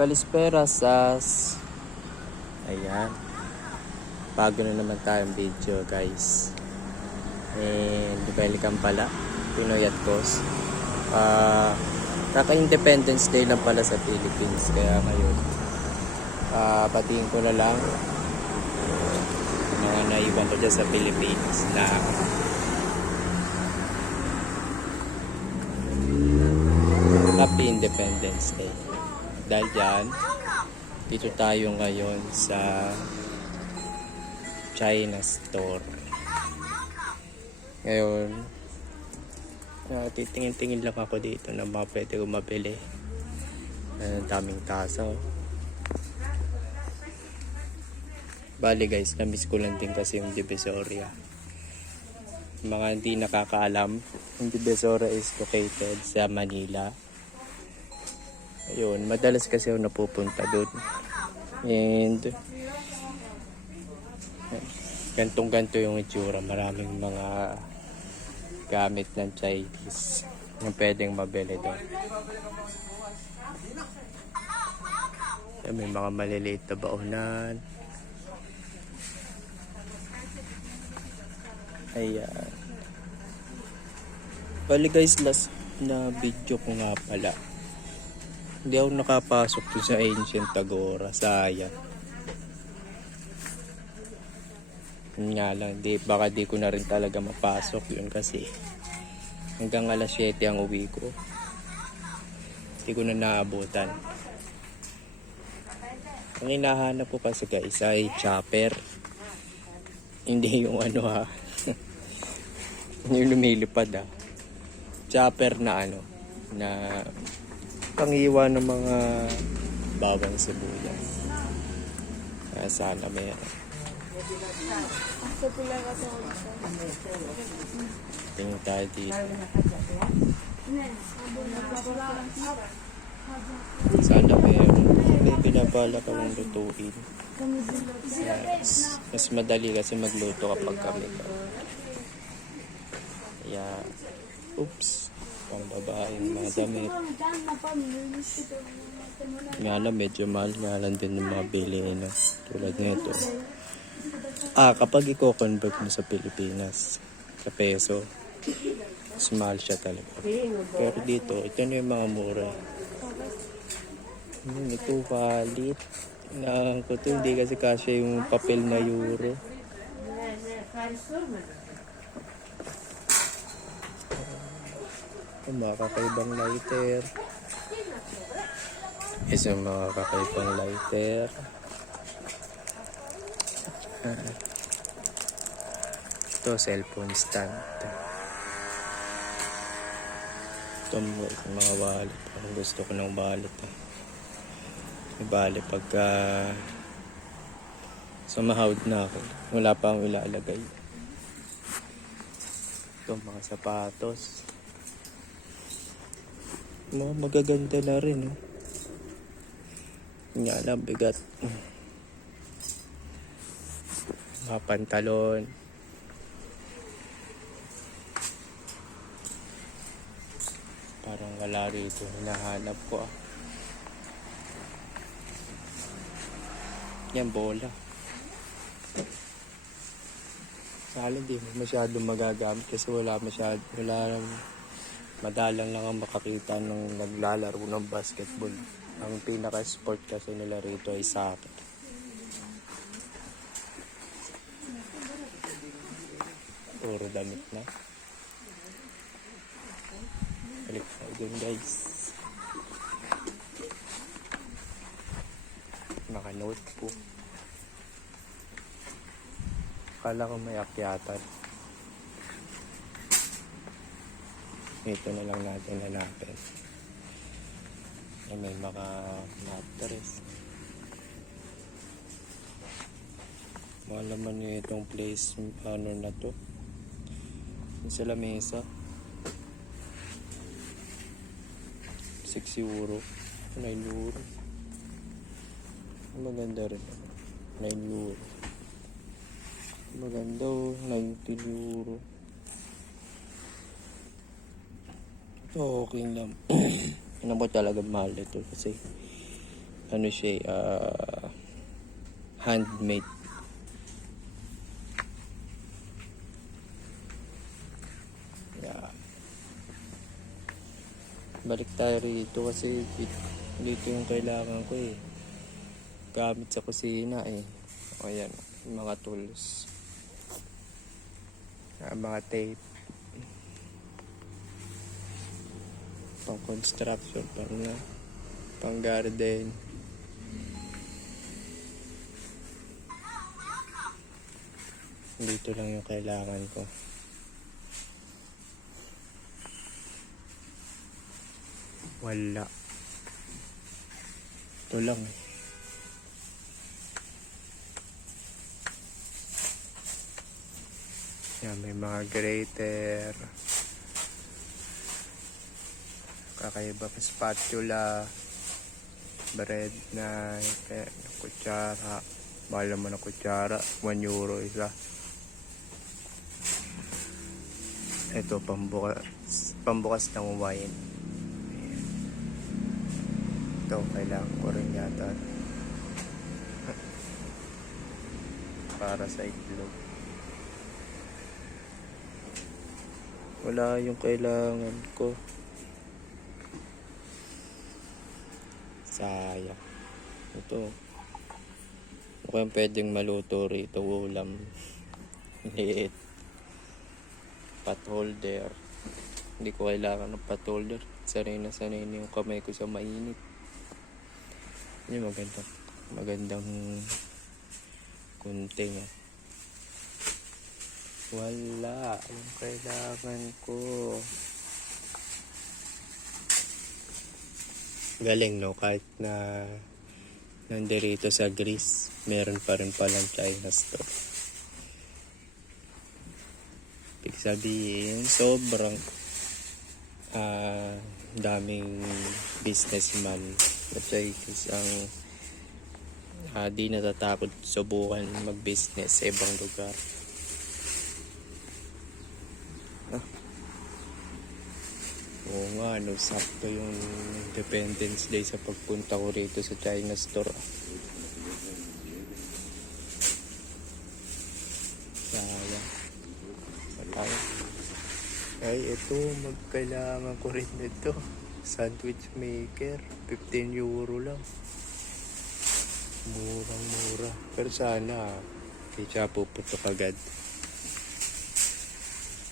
Kalispera sas. Ayan. Bago na naman tayong video guys. And welcome pala. Pinoy at Cos. Ah, Kaka-Independence Day lang pala sa Philippines. Kaya ngayon, ah batiin ko na lang mga naiwan ko dyan sa Philippines na Independence Day. Dahil dyan, dito tayo ngayon sa China Store. Ngayon, uh, titingin-tingin lang ako dito na mga pwede ko mabili. Ang daming taso. Bali guys, namiss ko lang din kasi yung Divisoria. Mga hindi nakakaalam, yung Divisoria is located sa Manila. Ayun, madalas kasi ako napupunta doon. And gantong ganto yung itsura. Maraming mga gamit ng Chinese yung pwedeng mabili doon. May mga maliliit na baonan. Ayan. Bali guys, last na video ko nga pala. Hindi ako nakapasok dun sa ancient Tagora. Sayang. Yun nga lang, di, baka di ko na rin talaga mapasok yun kasi hanggang alas 7 ang uwi ko. Hindi ko na naabutan. Ang hinahanap ko kasi guys ay chopper. Hindi yung ano ha. yung lumilipad ha. Chopper na ano. Na pangiwa ng mga bawang sibuyas. Kaya sana meron. Tingin tayo dito. Sana meron. May pinabala ka lang lutuin. Yes. Mas madali kasi magluto kapag kami ka. Yeah. Oops. Pang babaeng mga damit. Nga lang, medyo mahal nga lang din yung mga bilihin. No? Tulad nito. Ah, kapag i-convert mo sa Pilipinas, sa peso, mas mahal siya talaga. Pero dito, ito na yung mga mura. Hmm, ito ko to, hindi kasi kasya yung papel na euro. Ito, mga kakaibang lighter. Yung mga kakaibang lighter. Ito, cellphone stand. Ito mga wallet. Parang gusto ko ng wallet. Eh. Wallet pagka sumahawd na ako. Wala pa akong ilalagay. Ito, mga sapatos. Mga magaganda na rin. Oh. Nga lang, bigat. Mga pantalon. Parang wala rito. Hinahanap ko ah. Yan, bola. Sana di mo masyado magagamit kasi wala masyado, wala madalang lang ang makakita ng naglalaro ng basketball. Ang pinaka-sport kasi nila rito ay soccer. Puro damit na. Balik tayo dun guys. Naka-notebook. Kala ko may akyatan. Ito na lang natin hanapin. Na may mga mattress. Mahal naman yung itong place, ano na to. Sa lamesa. 6 euro. 9 euro. Maganda rin. 9 euro. Maganda oh, 90 euro. Ito okay lang. Ano ba talaga mahal ito kasi ano siya, ah, handmade. Yeah. Balik tayo rito kasi dito, yung kailangan ko eh. Gamit sa kusina eh. O yan, mga tools. Ah, mga tape. Pang construction, pang na, pang garden. Dito lang yung kailangan ko. Wala. Ito lang eh. Yan, may mga grater. Kakaiba pa spatula. Bread knife. eh, Kutsara. Mahal naman ang kutsara. 1 euro isa. Ito, pambukas, pambukas ng wine. Ito, kailangan ko rin yata. Para sa itlog. Wala yung kailangan ko. Sayang. Ito. Mukhang pwedeng maluto rito ulam. Liit. Pot holder. Hindi ko kailangan ng pot holder. Sanay na sanay na yung kamay ko sa mainit. Yun magandang magandang kunting ah. Wala. Yung kailangan ko. Galing no? Kahit na nandirito sa Greece, meron pa rin palang China store. Ibig sabihin, sobrang ah daming businessman at ang ah, di natatakot subukan mag-business sa ibang lugar. Ah. Oo nga, no, sakto yung Independence Day sa pagpunta ko rito sa China store. Sayang. Sa tayo. Ay, ito, magkailangan ko rin nito. Sandwich maker, 15 euro lang. Murang mura. Pero sana, siya puputok agad.